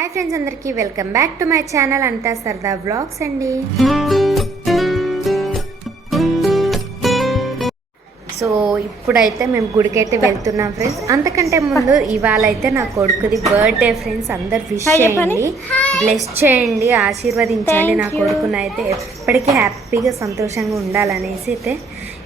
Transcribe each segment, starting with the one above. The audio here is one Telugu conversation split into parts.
హాయ్ ఫ్రెండ్స్, అందరికీ welcome back to my channel అంతా సరదా వ్లాగ్స్ అండి. సో ఇప్పుడైతే మేము గుడికైతే వెళ్తున్నాం ఫ్రెండ్స్. అంతకంటే ముందు ఇవాళ అయితే నా కొడుకుది బర్త్డే ఫ్రెండ్స్. అందరు విష్ చేయండి, బ్లెస్ చేయండి, ఆశీర్వదించండి. నా కొడుకునైతే ఎప్పటికీ హ్యాపీగా సంతోషంగా ఉండాలనేసి అయితే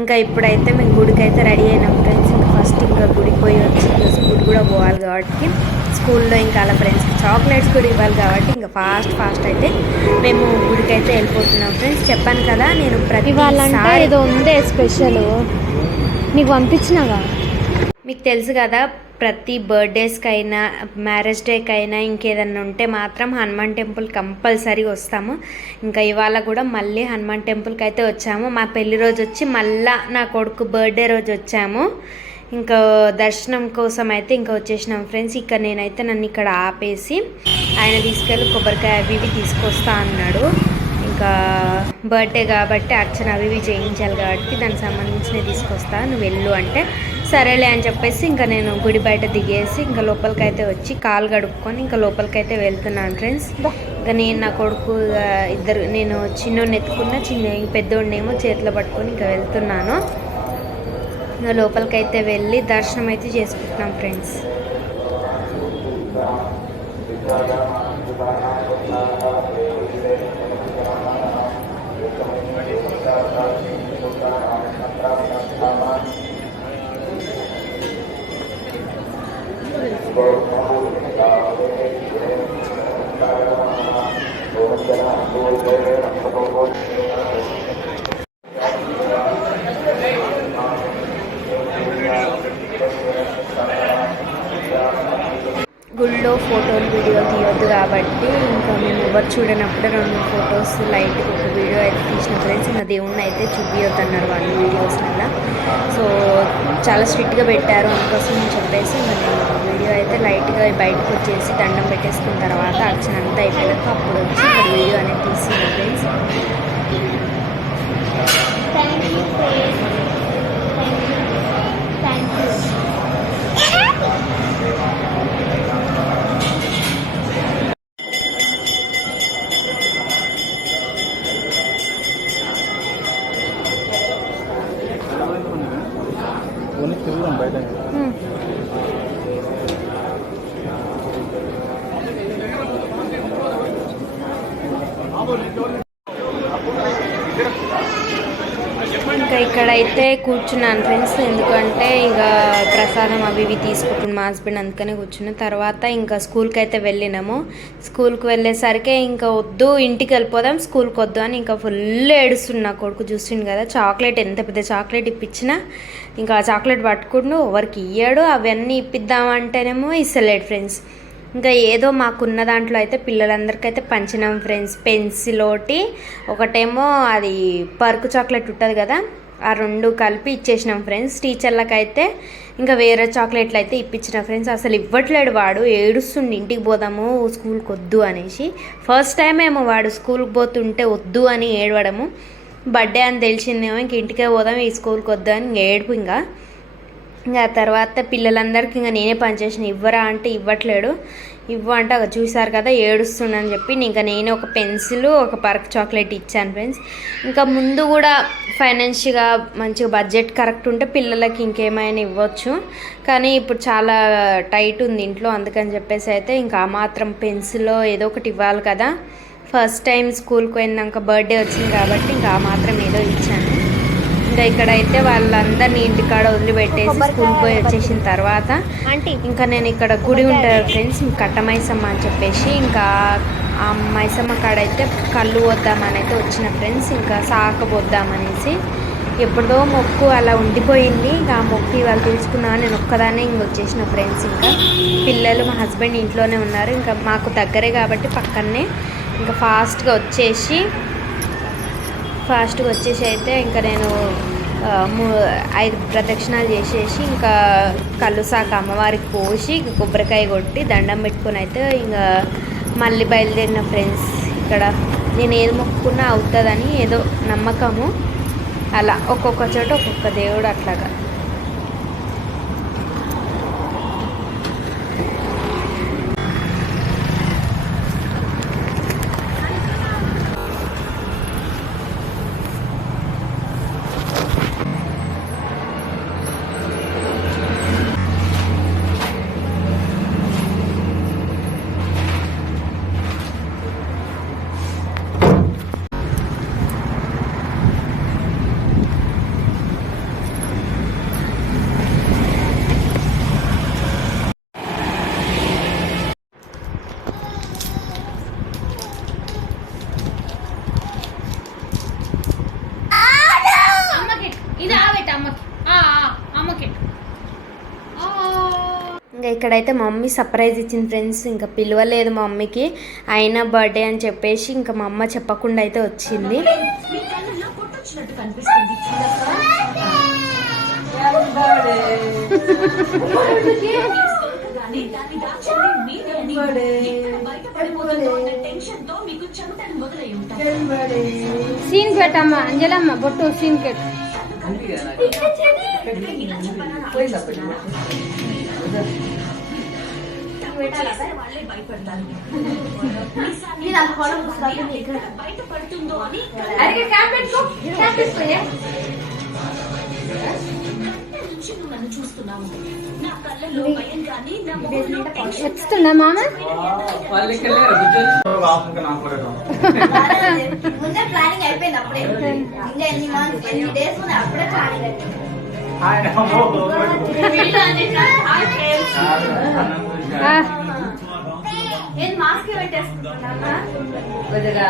ఇంకా ఇప్పుడైతే మేము గుడికైతే రెడీ అయినాం ఫ్రెండ్స్. ఇంకా ఫస్ట్ ఇంకా గుడికి పోయి వచ్చి ఇంకా స్కూల్ కూడా పోవాలి కాబట్టి స్కూల్లో ఇంకా అలా ఫ్రెండ్స్కి చాక్లెట్స్ కూడా ఇవ్వాలి కాబట్టి ఇంకా ఫాస్ట్ అయితే మేము గుడికి అయితే వెళ్ళిపోతున్నాం ఫ్రెండ్స్. చెప్పాను కదా నేను ప్రతిసారి ఏదో ఉందే స్పెషల్ నీకు పంపించినాగా. మీకు తెలుసు కదా, ప్రతి బర్త్డేస్కి అయినా మ్యారేజ్ డేకి అయినా ఇంకేదన్నా ఉంటే మాత్రం హనుమాన్ టెంపుల్ కంపల్సరీ వస్తాము. ఇంకా ఇవాళ కూడా మళ్ళీ హనుమాన్ టెంపుల్కి అయితే వచ్చాము. మా పెళ్లి రోజు వచ్చి మళ్ళా నా కొడుకు బర్త్డే రోజు వచ్చాము. ఇంకా దర్శనం కోసం అయితే ఇంకా వచ్చేసినాం ఫ్రెండ్స్. ఇక్కడ నేనైతే నన్ను ఇక్కడ ఆపేసి ఆయన తీసుకెళ్ళి కొబ్బరికాయ అవి ఇవి తీసుకొస్తా అన్నాడు. ఇంకా బర్త్డే కాబట్టి అర్చన అవి ఇవి చేయించాలి కాబట్టి దానికి సంబంధించినవి తీసుకొస్తా, నువ్వు వెళ్ళు అంటే సరేలే అని చెప్పేసి ఇంకా నేను గుడి బయట దిగేసి ఇంకా లోపలికైతే వచ్చి కాలు గడుపుకొని ఇంకా లోపలికైతే వెళ్తున్నాను ఫ్రెండ్స్. ఇంకా నేను నా కొడుకు ఇద్దరు, నేను చిన్నోడిని ఎత్తుకున్న పెద్దోడినేమో చేతిలో పట్టుకొని ఇంకా వెళ్తున్నాను. ఇంకా లోపలికైతే వెళ్ళి దర్శనం అయితే చేసుకుంటున్నాం ఫ్రెండ్స్. గుళ్ళో ఫోటోలు వీడియోలు తీయొద్దు కాబట్టి ఇంకా మేము ఎవరు చూడనప్పుడు 2 ఫొటోస్ లైట్గా ఒక వీడియో అయితే తీసిన ఫ్రెండ్స్. ఇంకా దేవుణ్ణి అయితే చూపించొద్దు అన్నారు వాళ్ళు వీడియోస్ వల్ల. సో చాలా స్ట్రిక్ట్గా పెట్టారు, అందుకోసం చెప్పేసి ఇంకా నేను వీడియో అయితే లైట్గా బయటకు వచ్చేసి దండం పెట్టేసుకున్న తర్వాత అర్చన అంతా అయిపోయాక అప్పుడు వచ్చి ఇక్కడ వీడియో అనేది తీసింది ఫ్రెండ్స్. ఇంకా ఇక్కడైతే కూర్చున్నాను ఫ్రెండ్స్, ఎందుకంటే ఇక ప్రసాదం అవి ఇవి తీసుకుంటున్నాను మా హస్బెండ్, అందుకనే కూర్చున్న తర్వాత ఇంకా స్కూల్కి అయితే వెళ్ళినాము. స్కూల్కి వెళ్ళేసరికి ఇంకా వద్దు ఇంటికి వెళ్ళిపోదాం స్కూల్కి వద్దు అని ఇంకా ఫుల్ ఏడుస్తున్నా. కొడుకు చూస్తుండు కదా, చాక్లెట్ ఎంత పెద్ద చాక్లెట్ ఇప్పించినా ఇంకా ఆ చాక్లెట్ పట్టుకుంటూ ఎవరికి ఇయ్యాడు. అవన్నీ ఇప్పిద్దామంటేనేమో ఇస్తలేడు ఫ్రెండ్స్. ఇంకా ఏదో మాకున్న దాంట్లో అయితే పిల్లలందరికైతే పంచినాం ఫ్రెండ్స్. పెన్సిల్ ఒకటేమో అది పర్కు చాక్లెట్ ఉంటుంది కదా, ఆ 2 కలిపి ఇచ్చేసినాం ఫ్రెండ్స్. టీచర్లకైతే ఇంకా వేరే చాక్లెట్లు అయితే ఇప్పించిన ఫ్రెండ్స్. అసలు ఇవ్వట్లేడు వాడు, ఏడుస్తుండి ఇంటికి పోదాము స్కూల్కి వద్దు అనేసి. ఫస్ట్ టైం ఏమో వాడు స్కూల్కి పోతుంటే వద్దు అని ఏడవడము. బర్త్డే అని తెలిసిందేమో ఇంక ఇంటికే పోదాం ఈ స్కూల్కి వద్దు అని ఇంక ఏడుపు. ఇంకా తర్వాత పిల్లలందరికీ ఇంకా నేనే పనిచేసిన, ఇవ్వరా అంటే ఇవ్వట్లేడు. ఇవ్వు అంటే అక్కడ చూసారు కదా ఏడుస్తుండని చెప్పి ఇంకా నేనే ఒక పెన్సిల్ ఒక పర్క్ చాక్లెట్ ఇచ్చాను ఫ్రెండ్స్. ఇంకా ముందు కూడా ఫైనాన్షియల్గా మంచిగా బడ్జెట్ కరెక్ట్ ఉంటే పిల్లలకి ఇంకేమైనా ఇవ్వచ్చు, కానీ ఇప్పుడు చాలా టైట్ ఉంది ఇంట్లో, అందుకని చెప్పేసి అయితే ఇంకా ఆ మాత్రం పెన్సిల్ ఏదో ఒకటి ఇవ్వాలి కదా. ఫస్ట్ టైం స్కూల్కి పోయినాక బర్త్డే వచ్చింది కాబట్టి ఇంకా ఆ మాత్రం ఏదో ఇచ్చాను. ఇంకా ఇక్కడైతే వాళ్ళందరినీ ఇంటికాడ వదిలిపెట్టేసి స్కూల్కి పోయి వచ్చేసిన తర్వాత ఇంకా నేను ఇక్కడ గుడి ఉంటారు ఫ్రెండ్స్, కట్టమైసమ్మ అని చెప్పేసి ఇంకా ఆ మైసమ్మ కాడైతే కళ్ళు వద్దామని అయితే వచ్చిన ఫ్రెండ్స్. ఇంకా సాకపోద్దామనేసి ఎప్పుడో మొక్కు అలా ఉండిపోయింది. ఇంకా ఆ మొక్కు ఇవాళ తెలుసుకున్నా నేను ఒక్కదానే ఇంక వచ్చేసిన ఫ్రెండ్స్. ఇంకా పిల్లలు మా హస్బెండ్ ఇంట్లోనే ఉన్నారు, ఇంకా మాకు దగ్గరే కాబట్టి పక్కనే ఇంకా ఫాస్ట్గా వచ్చేసి అయితే ఇంకా నేను 5 ప్రదక్షిణాలు చేసేసి ఇంకా కళ్ళు సాక అమ్మవారికి పోసి కొబ్బరికాయ కొట్టి దండం పెట్టుకొని అయితే ఇంకా మళ్ళీ బయలుదేరిన ఫ్రెండ్స్. ఇక్కడ నేను ఏది మొక్కుకున్నా అవుతుందని ఏదో నమ్మకము, అలా ఒక్కొక్క చోట ఒక్కొక్క దేవుడు అట్లాగా. ఇంకా ఇక్కడైతే మా మమ్మీ సర్ప్రైజ్ ఇచ్చింది ఫ్రెండ్స్. ఇంకా పిలవలేదు మా మమ్మీకి, అయినా బర్త్డే అని చెప్పేసి ఇంకా మా అమ్మ చెప్పకుండా అయితే వచ్చింది. సీన్ పెట్టమ్మా అంజలమ్మ బొట్టు సీన్ పెట్టు. వస్తుందా మామ? ముందే ప్లానింగ్ అయిపోయింది అప్పుడే. ఇంకా ఎన్ని మంత్స్ ఎన్ని డేస్ ఉన్నాయి అప్పుడే ప్లానింగ్ అయిపోయింది. నేను మాస్క్ పెట్టేసుకుంటున్నా. కొద్దిగా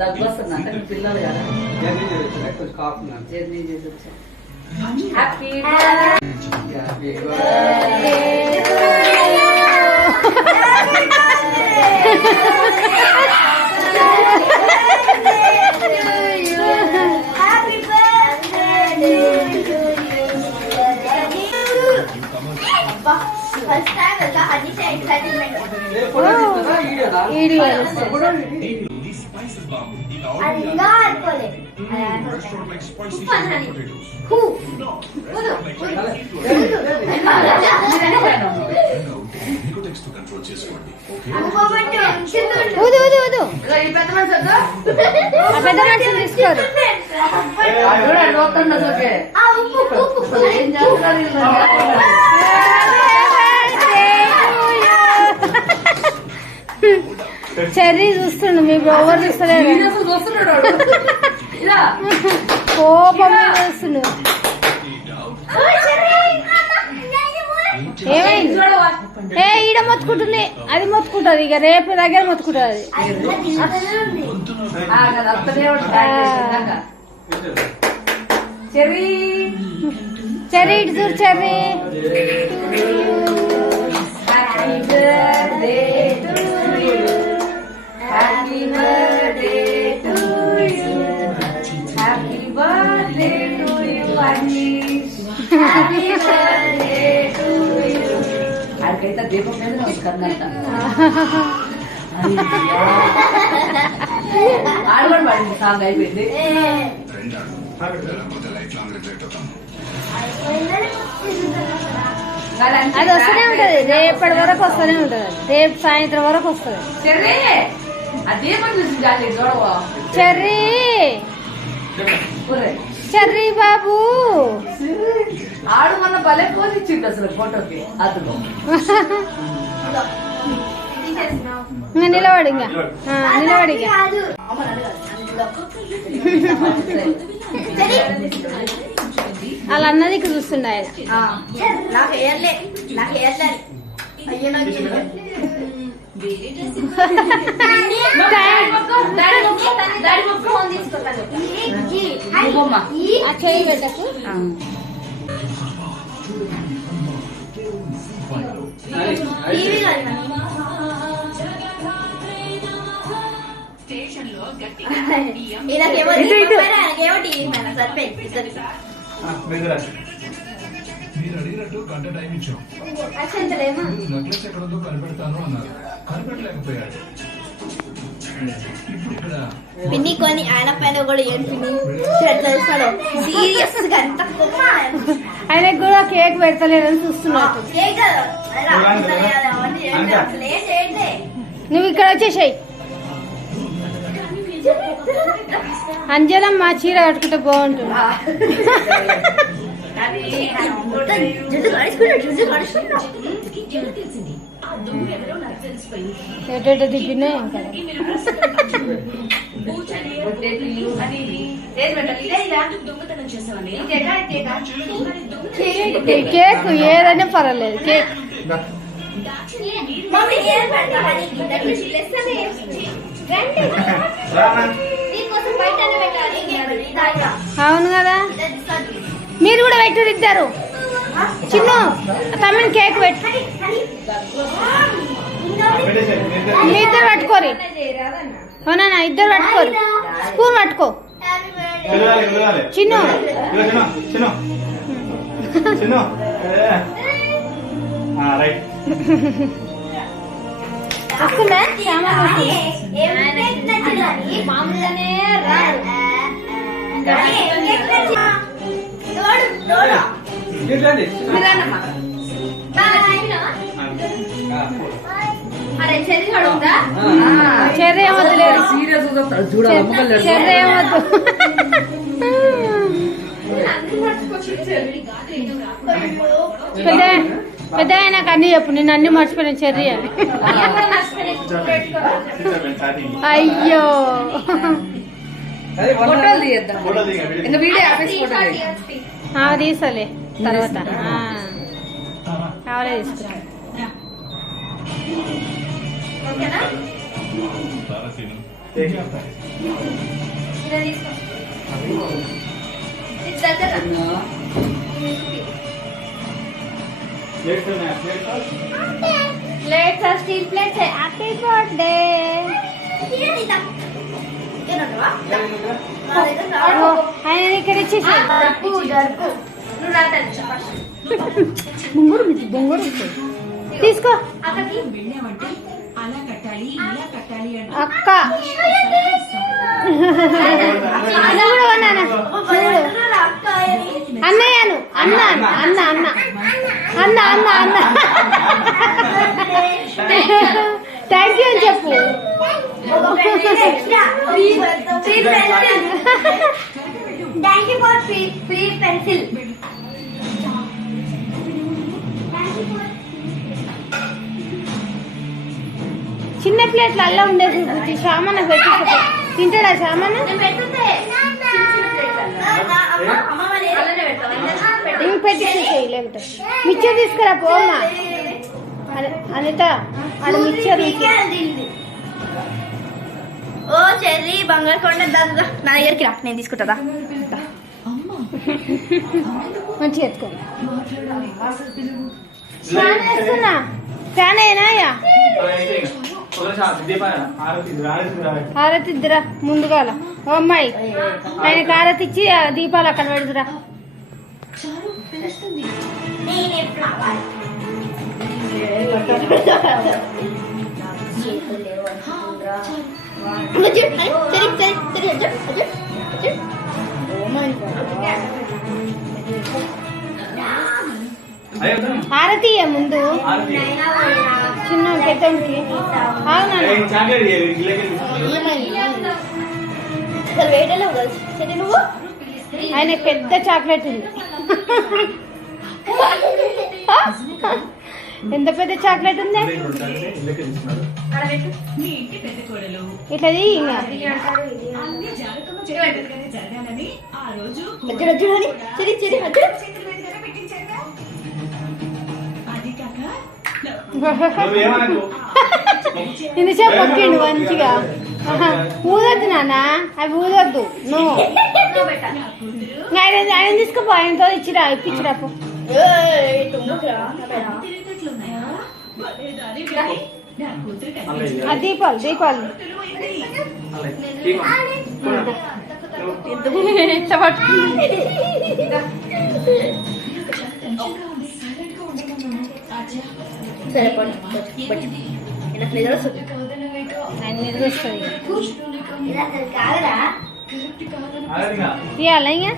దగ్గు వస్తుంది అంటే పిల్లలు కదా జర్నీ చేసి వచ్చా. హ్యాపీ ఫస్ట్ టైం కదా అది ఎక్సైట్మెంట్. అది ఇంకా అయిపోలే. ఊదు ఊదు ఊదు. పెద్ద మనిషి తీసుకోరు. చెర్రీ చూస్తుండు, మీ ఎవరు చూస్తలేరు. కోపం చూస్తుండు. ఏమైంది? ఏ ఈడ మొత్తుకుంటుంది, అది మొత్తుకుంటది. ఇక రేపు దగ్గర మొత్తుకుంటది. చెర్రీ చెర్రీ ఇటు చూడు cherry. Happy birthday to you, happy birthday to you, happy birthday to you Anish, happy birthday to you. అక్కడైతే దీపం మీద నమస్కారం ఆడవాడు పడింది. సాంగ్ అయిపోయింది. అది వస్తూనే ఉంటది, రేపటి వరకు వస్తూనే ఉంటది. రేపు సాయంత్రం వరకు వస్తుంది. చెర్రీ అదే పని చూసి జాలి చూడవ. చెర్రీ చెర్రీ బాబు ఆడు మన భలే పోజ్ ఇచ్చింది అసలు ఫోటోకి. అదుగో ఇంకా నిలబడి, ఇంకా నిలబడి. వాళ్ళ అన్నది ఇక్కడ చూస్తుండే ఆయన. నాకు వేయలే, నాకు వేయలే. అయ్యో నాకు చేయి పెట్టకు. ఇలాకేమో టీవీ మన సరిపోయింది. మీరు అడిగినట్టు గంట టైం ఇచ్చాం. నెక్లెస్ ఎక్కడుందో కనిపెడతాను అన్నారు, కనిపెట్టలేకపోయాడు. ఇప్పుడు ఇక్కడ పిన్ని కొని ఆయన పైన కూడా ఏం పిన్ని ఎట్లా చూస్తాడు సీరియస్ గా ఎంత ఆయనకు కూడా కేక్ పెడతలేదని చూస్తున్నాడు. నువ్వు ఇక్కడ వచ్చేసాయి. అంజలమ్మ చీర కట్టుకుంటే బాగుంటుంది. ఎటో తిప్పినా కేక్ ఏదైనా పర్వాలేదు. కేక్ అవును కదా, మీరు కూడా పెట్టు ఇద్దరు. చిన్ను తమ్మిని కేక్ పెట్టు. మీ ఇద్దరు పట్టుకోరి. అవునా ఇద్దరు పట్టుకోరు. స్పూన్ పట్టుకో చిన్ను. వస్తుందా మామూలుగానే చెర్రీ ఏమొద్దు లేదు. సీరియస్ చూడాలి అమ్మకం చెర్రీ ఏమొద్దు. పెద్ద నాకు అన్ని చెప్పు. నేను అన్ని మర్చిపోయినా చెర్రీ అని. అయ్యో ఫోటోలు తీద్దాం ఇంకా వీడియో ఆపేసి ఫోటో తీసలే తర్వాత కావాలే తీసుకురా. Plates steel plates. Happy birthday. ఆయన ఇక్కడ ఇచ్చేసి బొంగురు తీసుకో అక్క. అన్నయ్యను అన్న అన్న అన్న అన్న అన్న అన్న థ్యాంక్ యూ అని చెప్పు. Thank you for free pencil. చిన్న ప్లేట్లు అల్లా ఉండేది. సామాన్ పెట్టి తింటాడా సామాన్? పెట్టి లేకపోతే మిక్చర్ తీసుకురా పోమ్మా. అనిత అది మిక్చర్. ఓ చెర్రీ బంగారుకొండ నా దగ్గరికి రా, నేను తీసుకుంటా. మంచిగా ఎత్తుకో. ఫ్యాన్ వేస్తున్నా. ఫ్యాన్ అయినాయా? హారతి ఇద్దరా ముందుగాల. ఓ అమ్మాయి ఆయనకి హారతి ఇచ్చి దీపాలు అక్కడ పెడుతురా. హారతి ముందు చిన్న పెద్దకి. ఆయన పెద్ద చాక్లెట్ ఉంది. ఎంత పెద్ద చాక్లెట్ ఉంది. ఇట్లది ఇందుసేపు మొక్కిండు మంచిగా. ఊదొద్దు నాన్న, అవి ఊదొద్దు నువ్వు. ఆయన తీసుకుపో. ఆయనతో ఇచ్చిరా ఇప్పించిరా పో. దీపాలు దీపాలు ఎంత పట్టుకుంది. ఇవ్వాలా ఇంకా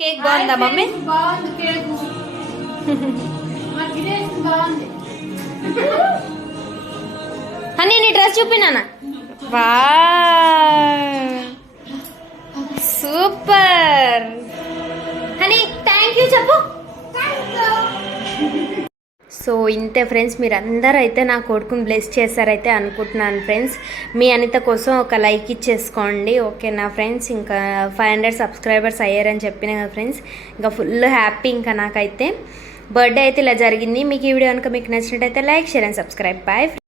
కేక్ బాగుందా మమ్మీ? బాగుంది కేక్. బాగుంది. అని నీ డ్రెస్ చూపినా? వా సూపర్. అని థ్యాంక్ యూ చెప్పు. సో ఇంతే ఫ్రెండ్స్, మీరందరూ అయితే నా కొడుకుని బ్లెస్ చేశారైతే అనుకుంటున్నాను ఫ్రెండ్స్. మీ అనిత కోసం ఒక లైక్ ఇచ్చేసుకోండి ఓకేనా ఫ్రెండ్స్. ఇంకా 500 సబ్స్క్రైబర్స్ అయ్యారని చెప్పిన కదా ఫ్రెండ్స్. ఇంకా ఫుల్ హ్యాపీ. ఇంకా నాకైతే బర్త్డే అయితే ఇలా జరిగింది. మీకు ఈ వీడియో కనుక మీకు నచ్చినట్టయితే like, share and subscribe. Bye.